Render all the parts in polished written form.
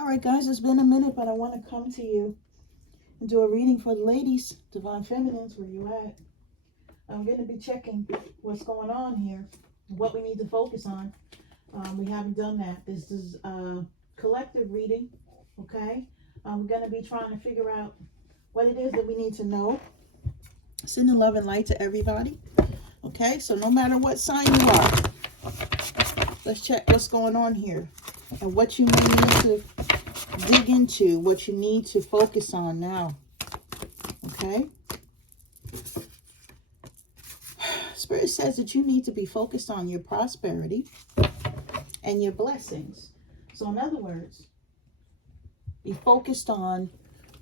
All right, guys, it's been a minute, but I want to come to you and do a reading for the ladies, Divine Feminines, where you at? I'm going to be checking what's going on here, what we need to focus on. We haven't done that. This is a collective reading, okay? We're going to be trying to figure out what it is that we need to know. Sending love and light to everybody, okay? So no matter what sign you are, let's check what's going on here and what you may need to dig into, what you need to focus on now, okay? Spirit says that you need to be focused on your prosperity and your blessings. So in other words, be focused on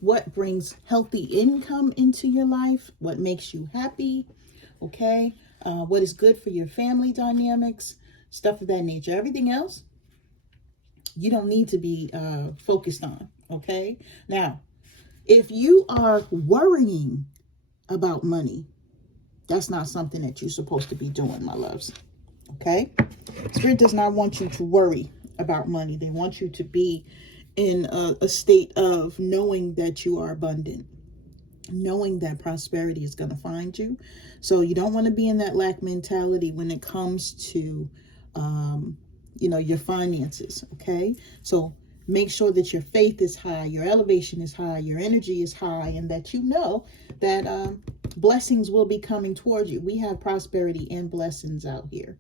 what brings healthy income into your life, what makes you happy, okay? What is good for your family dynamics, stuff of that nature. Everything else, you don't need to be focused on, okay? Now, if you are worrying about money, that's not something that you're supposed to be doing, my loves, okay? Spirit does not want you to worry about money. They want you to be in a state of knowing that you are abundant, knowing that prosperity is going to find you. So you don't want to be in that lack mentality when it comes to your finances, okay? So make sure that your faith is high, your elevation is high, your energy is high, and that you know that blessings will be coming towards you. We have prosperity and blessings out here.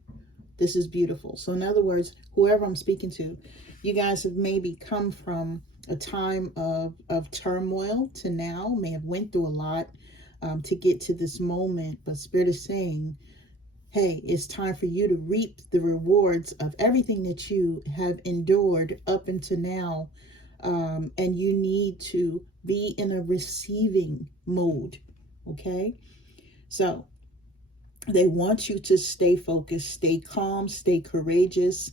This is beautiful. So in other words, whoever I'm speaking to, you guys have maybe come from a time of turmoil to now, may have went through a lot to get to this moment, but Spirit is saying, hey, it's time for you to reap the rewards of everything that you have endured up until now. And you need to be in a receiving mode. Okay? So they want you to stay focused, stay calm, stay courageous.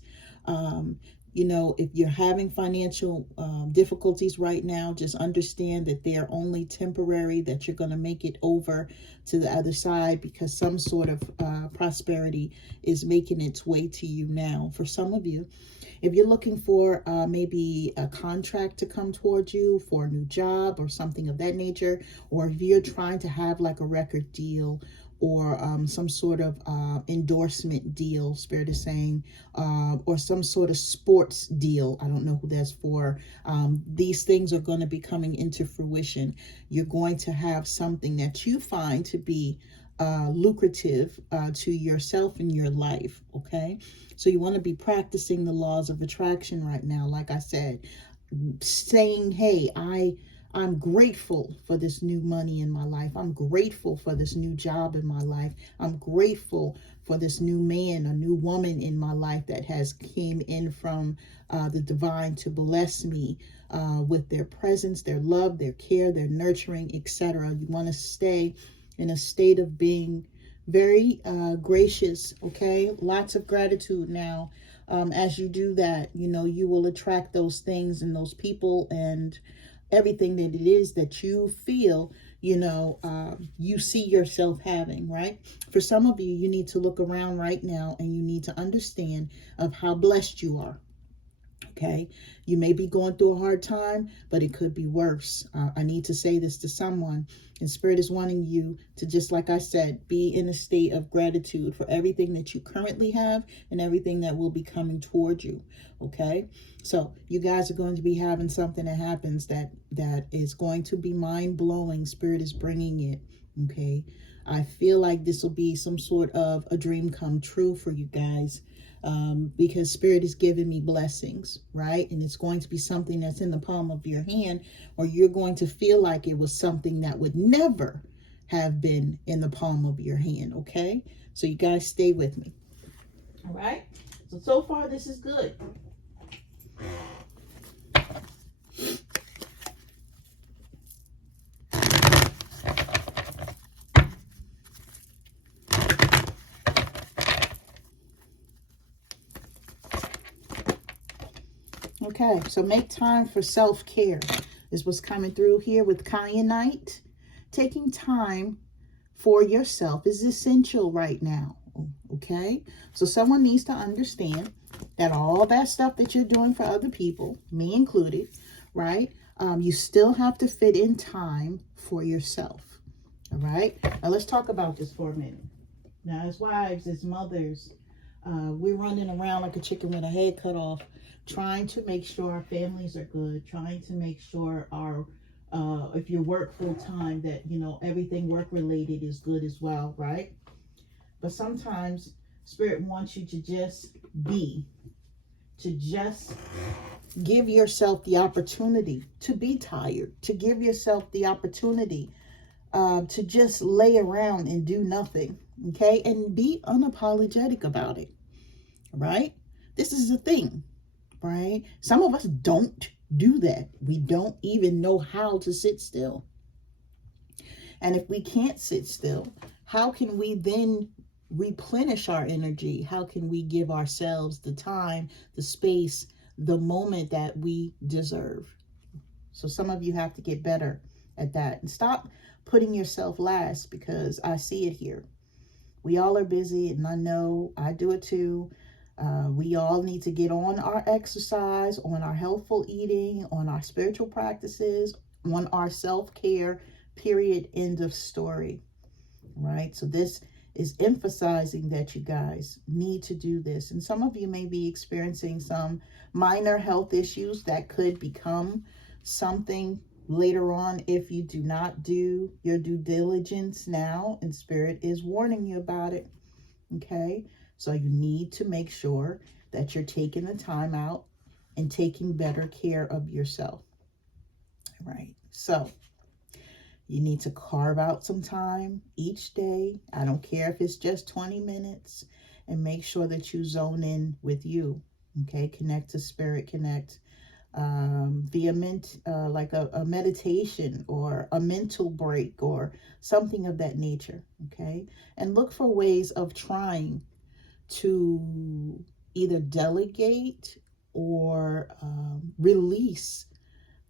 If you're having financial difficulties right now, just understand that they are only temporary, that you're going to make it over to the other side because some sort of prosperity is making its way to you now. For some of you, if you're looking for maybe a contract to come towards you for a new job or something of that nature, or if you're trying to have like a record deal or some sort of endorsement deal, Spirit is saying, or some sort of sports deal. I don't know who that's for. These things are going to be coming into fruition. You're going to have something that you find to be lucrative to yourself in your life, okay? So you want to be practicing the laws of attraction right now. Like I said, saying, hey, I'm grateful for this new money in my life. I'm grateful for this new job in my life. I'm grateful for this new man or new woman in my life that has came in from the divine to bless me with their presence, their love, their care, their nurturing, etc. You want to stay in a state of being very gracious, okay? Lots of gratitude now. As you do that, you will attract those things and those people and everything that it is that you feel, you see yourself having, right? For some of you, you need to look around right now and you need to understand of how blessed you are. Okay, you may be going through a hard time, but it could be worse. I need to say this to someone, and Spirit is wanting you to, just like I said, be in a state of gratitude for everything that you currently have and everything that will be coming toward you. Okay, so you guys are going to be having something that happens that is going to be mind-blowing. Spirit is bringing it. Okay, I feel like this will be some sort of a dream come true for you guys. Because Spirit is giving me blessings, right? And it's going to be something that's in the palm of your hand, or you're going to feel like it was something that would never have been in the palm of your hand, okay? So you guys stay with me. All right? So far, this is good. Okay, so make time for self-care is what's coming through here with Kyanite. Taking time for yourself is essential right now, Okay? So someone needs to understand that all that stuff that you're doing for other people, me included, right? You still have to fit in time for yourself. All right? Now let's talk about this for a minute. Now, as wives, as mothers, we're running around like a chicken with a head cut off, trying to make sure our families are good, trying to make sure our, if you work full time, that, everything work related is good as well, right? But sometimes Spirit wants you to just be, to just give yourself the opportunity to be tired, to give yourself the opportunity to just lay around and do nothing, okay? And be unapologetic about it, right? This is the thing, right? Some of us don't do that. We don't even know how to sit still. And if we can't sit still, how can we then replenish our energy? How can we give ourselves the time, the space, the moment that we deserve? So some of you have to get better at that and stop putting yourself last, because I see it here. We all are busy, and I know I do it too. We all need to get on our exercise, on our healthful eating, on our spiritual practices, on our self-care, period, end of story, right? So this is emphasizing that you guys need to do this. And some of you may be experiencing some minor health issues that could become something later on if you do not do your due diligence now, and Spirit is warning you about it. Okay, so you need to make sure that you're taking the time out and taking better care of yourself. Right, so you need to carve out some time each day. I don't care if it's just 20 minutes, and make sure that you zone in with you. Okay, connect to Spirit, connect via like a meditation or a mental break or something of that nature. Okay, and look for ways of trying to either delegate or release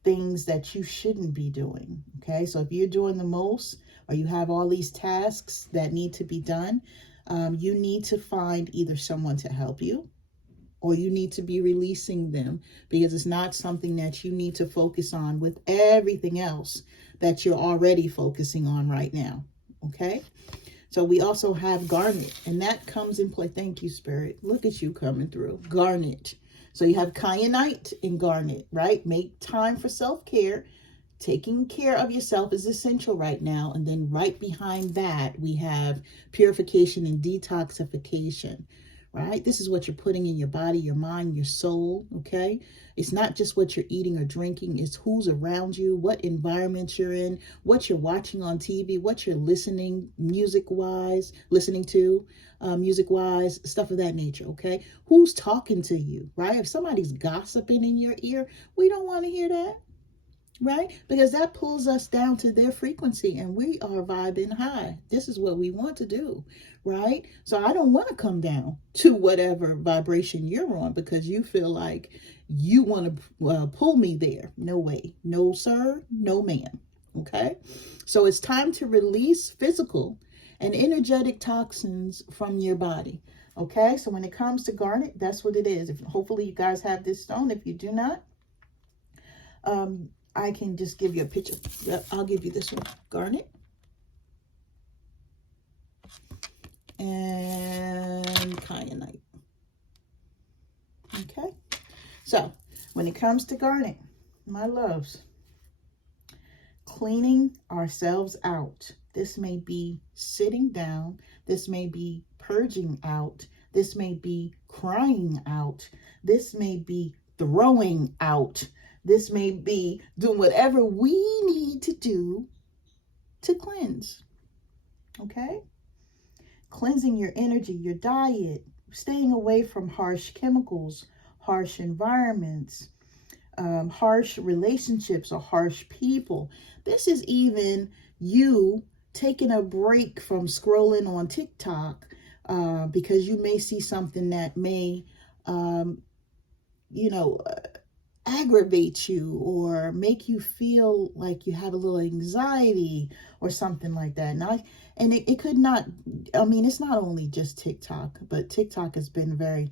things that you shouldn't be doing. Okay, so if you're doing the most, or you have all these tasks that need to be done, you need to find either someone to help you, or you need to be releasing them, because it's not something that you need to focus on with everything else that you're already focusing on right now. Okay, so we also have garnet, and that comes in play. Thank you, Spirit. Look at you coming through. Garnet. So you have kyanite and garnet, right? Make time for self-care. Taking care of yourself is essential right now. And then right behind that, we have purification and detoxification, right? This is what you're putting in your body, your mind, your soul, okay? It's not just what you're eating or drinking. It's who's around you, what environment you're in, what you're watching on TV, what you're listening music-wise, listening to music-wise, stuff of that nature, okay? Who's talking to you, right? If somebody's gossiping in your ear, we don't want to hear that, right? Because that pulls us down to their frequency, and we are vibing high. This is what we want to do, right? So I don't want to come down to whatever vibration you're on because you feel like you want to pull me there. No way. No, sir. No, ma'am. Okay? So it's time to release physical and energetic toxins from your body. Okay? So when it comes to garnet, that's what it is. Hopefully you guys have this stone. If you do not, I can just give you a picture. I'll give you this one. Garnet. And kyanite. Okay. So when it comes to garnet, my loves, cleaning ourselves out. This may be sitting down. This may be purging out. This may be crying out. This may be throwing out. This may be doing whatever we need to do to cleanse. Okay? Cleansing your energy, your diet, staying away from harsh chemicals, harsh environments, harsh relationships, or harsh people. This is even you taking a break from scrolling on TikTok because you may see something that may, aggravate you or make you feel like you have a little anxiety or something like that. And it could not, I mean, it's not only just TikTok, but TikTok has been very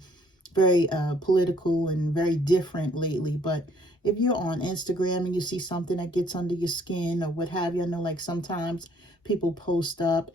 political and very different lately. But if you're on Instagram and you see something that gets under your skin or what have you, I know like sometimes people post up,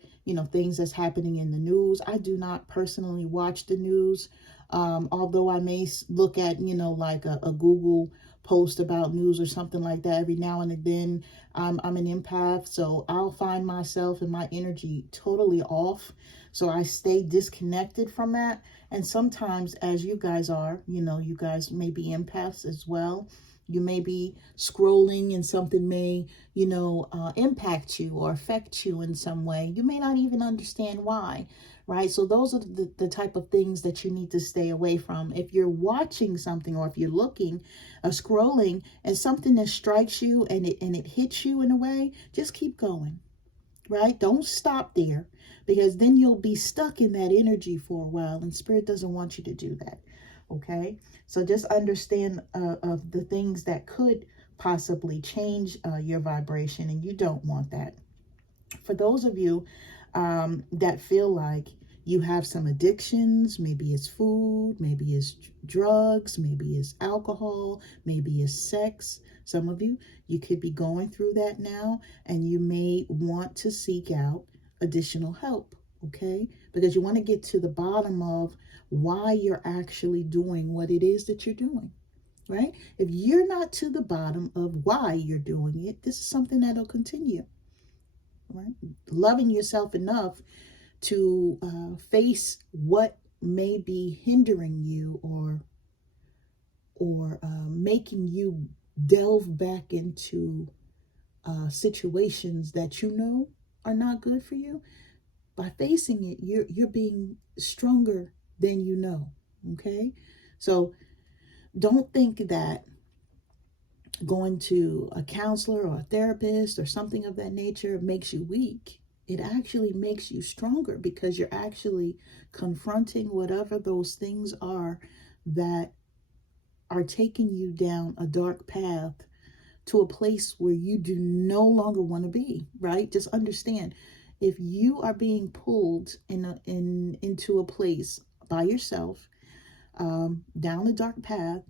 things that's happening in the news. I do not personally watch the news. Although I may look at, like a Google post about news or something like that every now and then. I'm an empath, so I'll find myself and my energy totally off. So I stay disconnected from that. And sometimes, as you guys are, you guys may be empaths as well. You may be scrolling and something may, impact you or affect you in some way. You may not even understand why, right? So those are the type of things that you need to stay away from. If you're watching something or if you're looking or scrolling and something that strikes you and it hits you in a way, just keep going, right? Don't stop there, because then you'll be stuck in that energy for a while, and Spirit doesn't want you to do that. Okay, so just understand of the things that could possibly change your vibration, and you don't want that. For those of you that feel like you have some addictions, maybe it's food, maybe it's drugs, maybe it's alcohol, maybe it's sex. Some of you could be going through that now, and you may want to seek out additional help, okay? Because you want to get to the bottom of why you're actually doing what it is that you're doing, right? If you're not to the bottom of why you're doing it, this is something that'll continue, right? Loving yourself enough to face what may be hindering you or making you delve back into situations that are not good for you. By facing it, you're being stronger than you know. Okay, so don't think that going to a counselor or a therapist or something of that nature makes you weak. It actually makes you stronger, because you're actually confronting whatever those things are that are taking you down a dark path to a place where you do no longer want to be, right? Just understand, if you are being pulled into a place by yourself, down a dark path,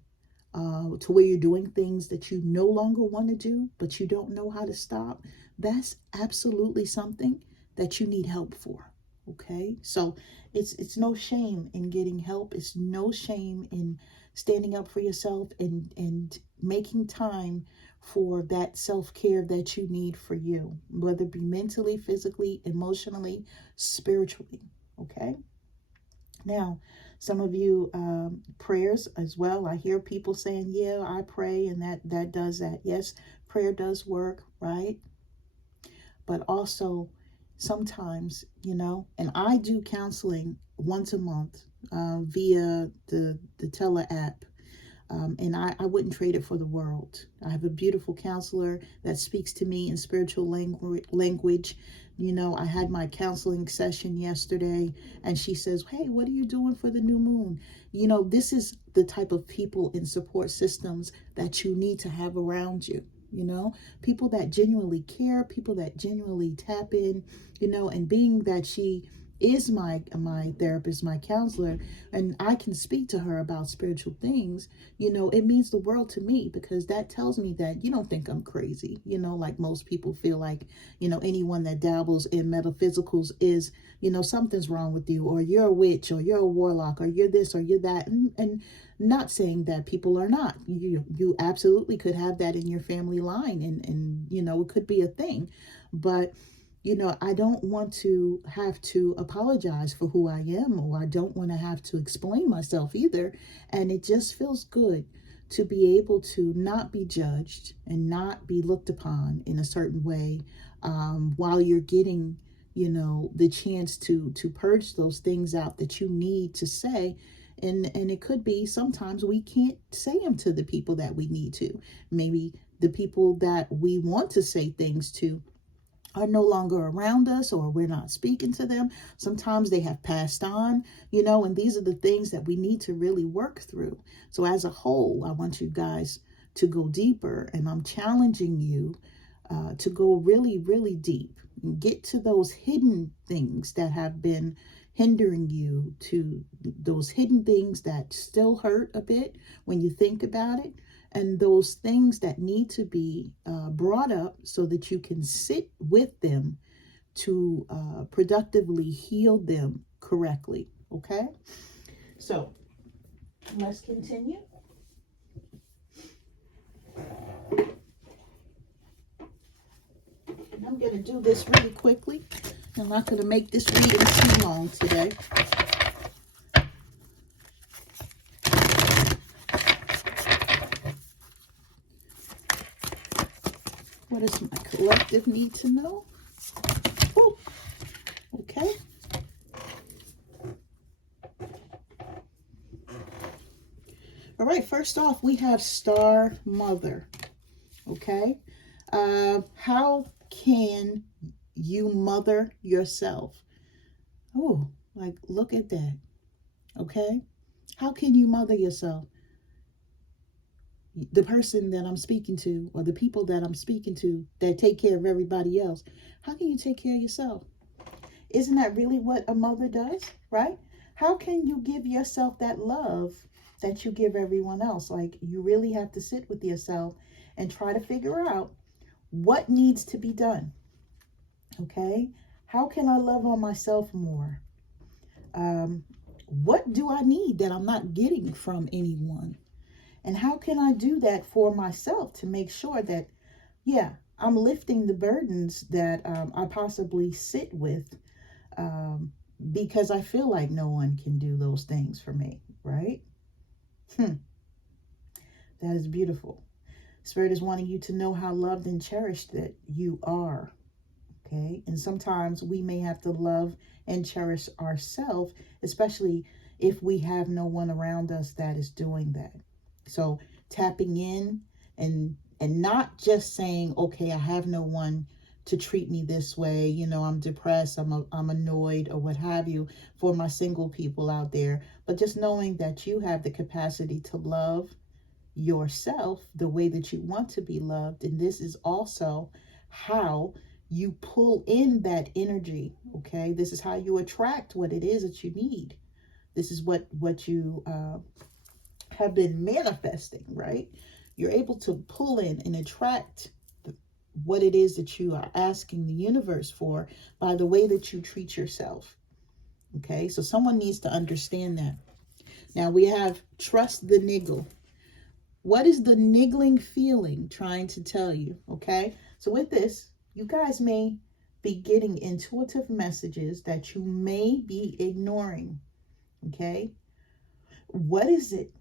to where you're doing things that you no longer want to do, but you don't know how to stop, that's absolutely something that you need help for. Okay, so it's no shame in getting help. It's no shame in standing up for yourself and making time for that self-care that you need for you, whether it be mentally, physically, emotionally, spiritually. Okay, now some of you, prayers as well. I hear people saying, yeah, I pray, and that does that. Yes, prayer does work, right? But also sometimes, and I do counseling once a month via the Tele app. And I wouldn't trade it for the world. I have a beautiful counselor that speaks to me in spiritual language. I had my counseling session yesterday, and she says, hey, what are you doing for the new moon? This is the type of people in support systems that you need to have around you. People that genuinely care, people that genuinely tap in, and being that she is my therapist, my counselor, and I can speak to her about spiritual things, it means the world to me, because that tells me that you don't think I'm crazy, like most people feel like, anyone that dabbles in metaphysicals is, something's wrong with you, or you're a witch, or you're a warlock, or you're this, or you're that, and not saying that people are not. You absolutely could have that in your family line, and it could be a thing, but I don't want to have to apologize for who I am, or I don't want to have to explain myself either. And it just feels good to be able to not be judged and not be looked upon in a certain way, while you're getting, the chance to purge those things out that you need to say. And it could be sometimes we can't say them to the people that we need to. Maybe the people that we want to say things to are no longer around us, or we're not speaking to them. Sometimes they have passed on, and these are the things that we need to really work through. So as a whole, I want you guys to go deeper, and I'm challenging you to go really, really deep and get to those hidden things that have been hindering you, to those hidden things that still hurt a bit when you think about it, and those things that need to be brought up so that you can sit with them to productively heal them correctly. Okay, so let's continue. And I'm going to do this really quickly. I'm not going to make this reading too long today. What does my collective need to know? Oh, okay. All right, first off, we have Star Mother. Okay. How can you mother yourself? Oh, like, look at that. Okay. How can you mother yourself? The person that I'm speaking to, or the people that I'm speaking to that take care of everybody else, how can you take care of yourself? Isn't that really what a mother does, right? How can you give yourself that love that you give everyone else? Like, you really have to sit with yourself and try to figure out what needs to be done. Okay? How can I love on myself more? What do I need that I'm not getting from anyone? And how can I do that for myself to make sure that, yeah, I'm lifting the burdens that I possibly sit with, because I feel like no one can do those things for me, right? That is beautiful. Spirit is wanting you to know how loved and cherished that you are, okay? And sometimes we may have to love and cherish ourselves, especially if we have no one around us that is doing that. So tapping in and not just saying, okay, I have no one to treat me this way. You know, I'm depressed, I'm annoyed, or what have you, for my single people out there. But just knowing that you have the capacity to love yourself the way that you want to be loved. And this is also how you pull in that energy. Okay, this is how you attract what it is that you need. This is what you have been manifesting, right? You're able to pull in and attract what it is that you are asking the universe for by the way that you treat yourself. Okay, so someone needs to understand that. Now we have trust the niggle. What is the niggling feeling trying to tell you? Okay, so with this, you guys may be getting intuitive messages that you may be ignoring. Okay, what is it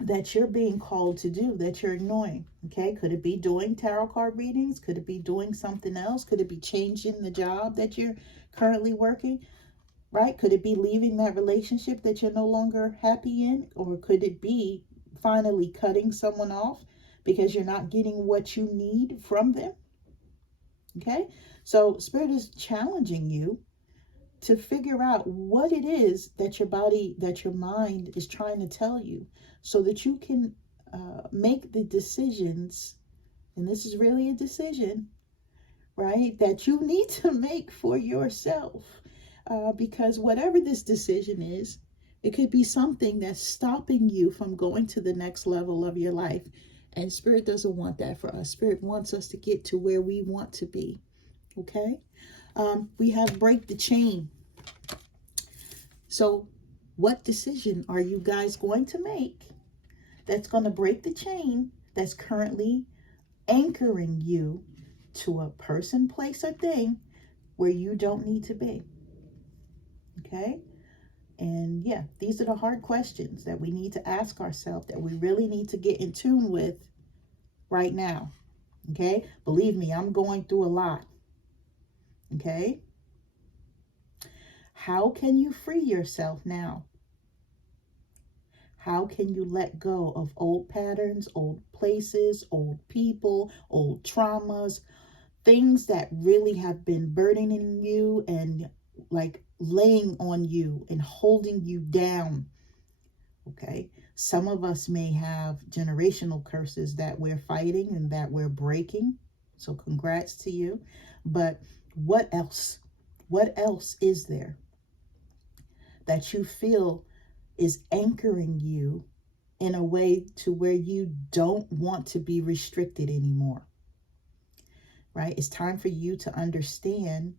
that you're being called to do that you're ignoring? Okay, could it be doing tarot card readings? Could it be doing something else? Could it be changing the job that you're currently working, right? Could it be leaving that relationship that you're no longer happy in? Or could it be finally cutting someone off because you're not getting what you need from them? Okay, so Spirit is challenging you to figure out what it is that your body, that your mind is trying to tell you, so that you can make the decisions, and this is really a decision, right, that you need to make for yourself. Because whatever this decision is, it could be something that's stopping you from going to the next level of your life. And Spirit doesn't want that for us. Spirit wants us to get to where we want to be. Okay? We have break the chain. So what decision are you guys going to make that's going to break the chain that's currently anchoring you to a person, place, or thing where you don't need to be? Okay? And yeah, these are the hard questions that we need to ask ourselves, that we really need to get in tune with right now. Okay? Believe me, I'm going through a lot. Okay? How can you free yourself now? How can you let go of old patterns, old places, old people, old traumas, things that really have been burdening you and like laying on you and holding you down? Okay, Some of us may have generational curses that we're fighting and that we're breaking. So congrats to you. But what else? What else is there that you feel is anchoring you in a way to where you don't want to be restricted anymore? Right? It's time for you to understand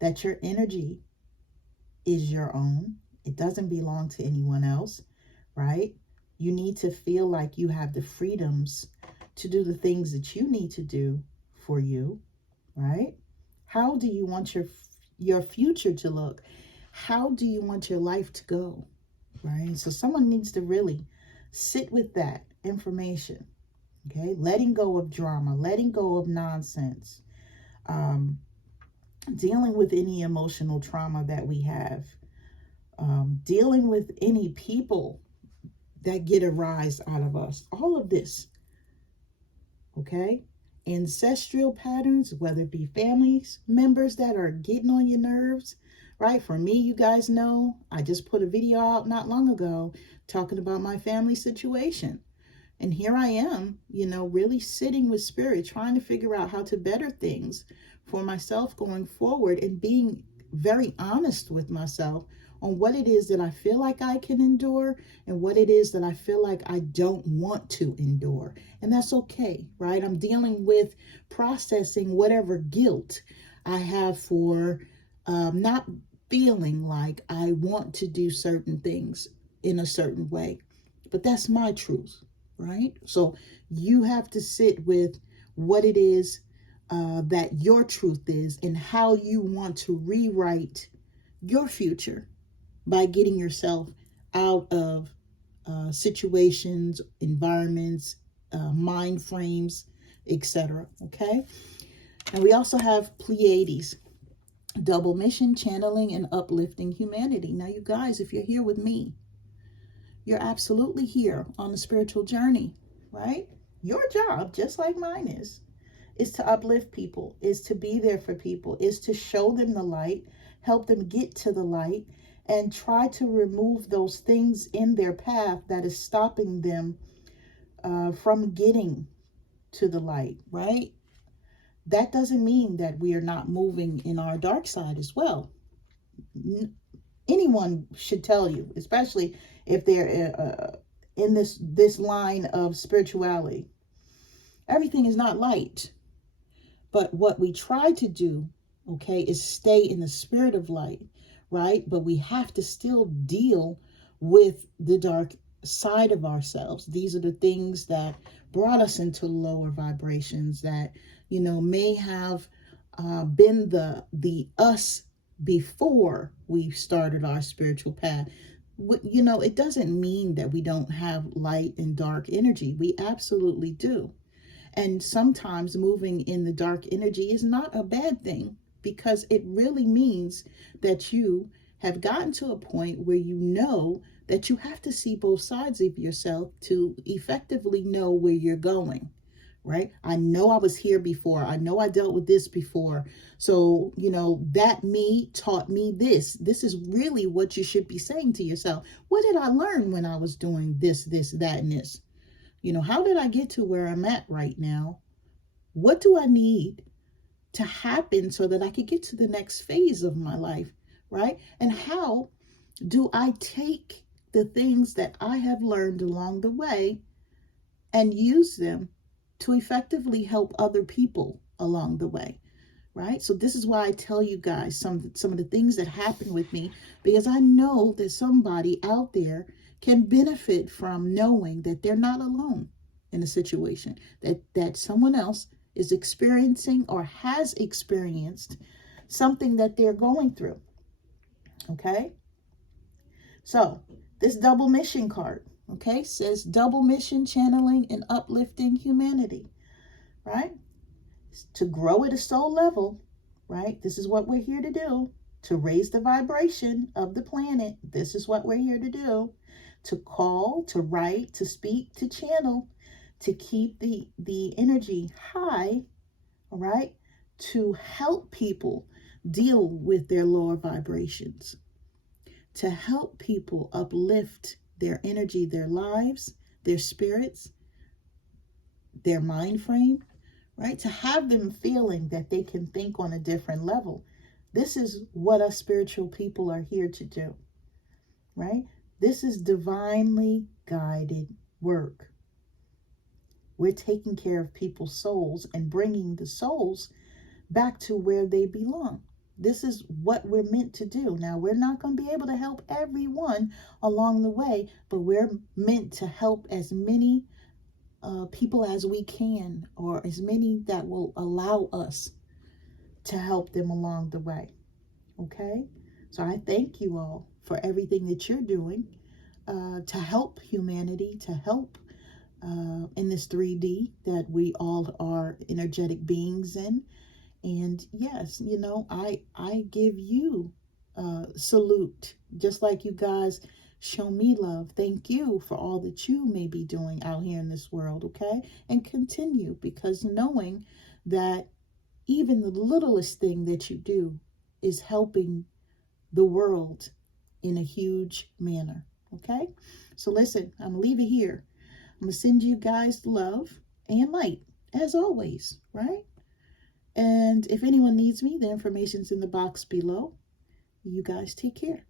that your energy is your own. It doesn't belong to anyone else, right? You need to feel like you have the freedoms to do the things that you need to do for you, right? How do you want your future to look? How do you want your life to go, right? So someone needs to really sit with that information, okay? Letting go of drama, letting go of nonsense, dealing with any emotional trauma that we have, dealing with any people that get a rise out of us. All of this, okay? Ancestral patterns, whether it be family members that are getting on your nerves, right? For me, you guys know, I just put a video out not long ago talking about my family situation. And here I am, really sitting with spirit, trying to figure out how to better things for myself going forward, and being very honest with myself on what it is that I feel like I can endure and what it is that I feel like I don't want to endure. And that's okay, right? I'm dealing with processing whatever guilt I have for not feeling like I want to do certain things in a certain way. But that's my truth, right? So you have to sit with what it is that your truth is and how you want to rewrite your future by getting yourself out of situations, environments, mind frames, etc. Okay? And we also have Pleiades, double mission, channeling, and uplifting humanity. Now, you guys, if you're here with me, you're absolutely here on the spiritual journey, right? Your job, just like mine is to uplift people, is to be there for people, is to show them the light, help them get to the light, and try to remove those things in their path that is stopping them from getting to the light, right? That doesn't mean that we are not moving in our dark side as well. Anyone should tell you, especially if they're in this line of spirituality. Everything is not light. But what we try to do, okay, is stay in the spirit of light, right? But we have to still deal with the dark side of ourselves. These are the things that brought us into lower vibrations that, may have been the us before we started our spiritual path. It doesn't mean that we don't have light and dark energy. We absolutely do. And sometimes moving in the dark energy is not a bad thing, because it really means that you have gotten to a point where you know that you have to see both sides of yourself to effectively know where you're going, right? I know I was here before. I know I dealt with this before. So, that me taught me this. This is really what you should be saying to yourself. What did I learn when I was doing this, that, and this? How did I get to where I'm at right now? What do I need to happen so that I could get to the next phase of my life, right? And how do I take the things that I have learned along the way and use them to effectively help other people along the way, right? So this is why I tell you guys some of the things that happen with me, because I know that somebody out there can benefit from knowing that they're not alone in a situation, that someone else is experiencing or has experienced something that they're going through. Okay? So this double mission card, okay, says double mission, channeling, and uplifting humanity, right? To grow at a soul level, right? This is what we're here to do. To raise the vibration of the planet. This is what we're here to do. To call, to write, to speak, to channel, to keep the energy high, all right? To help people deal with their lower vibrations. To help people uplift their energy, their lives, their spirits, their mind frame, right? To have them feeling that they can think on a different level. This is what us spiritual people are here to do, right? This is divinely guided work. We're taking care of people's souls and bringing the souls back to where they belong. This is what we're meant to do. Now, we're not going to be able to help everyone along the way, but we're meant to help as many people as we can, or as many that will allow us to help them along the way. Okay? So I thank you all for everything that you're doing to help humanity, to help in this 3D that we all are energetic beings in. And yes, you know, I give you salute, just like you guys show me love. Thank you for all that you may be doing out here in this world, okay? And continue, because knowing that even the littlest thing that you do is helping the world in a huge manner, okay? So listen, I'm going to leave it here. I'm going to send you guys love and light, as always, right? And if anyone needs me, the information's in the box below. You guys take care.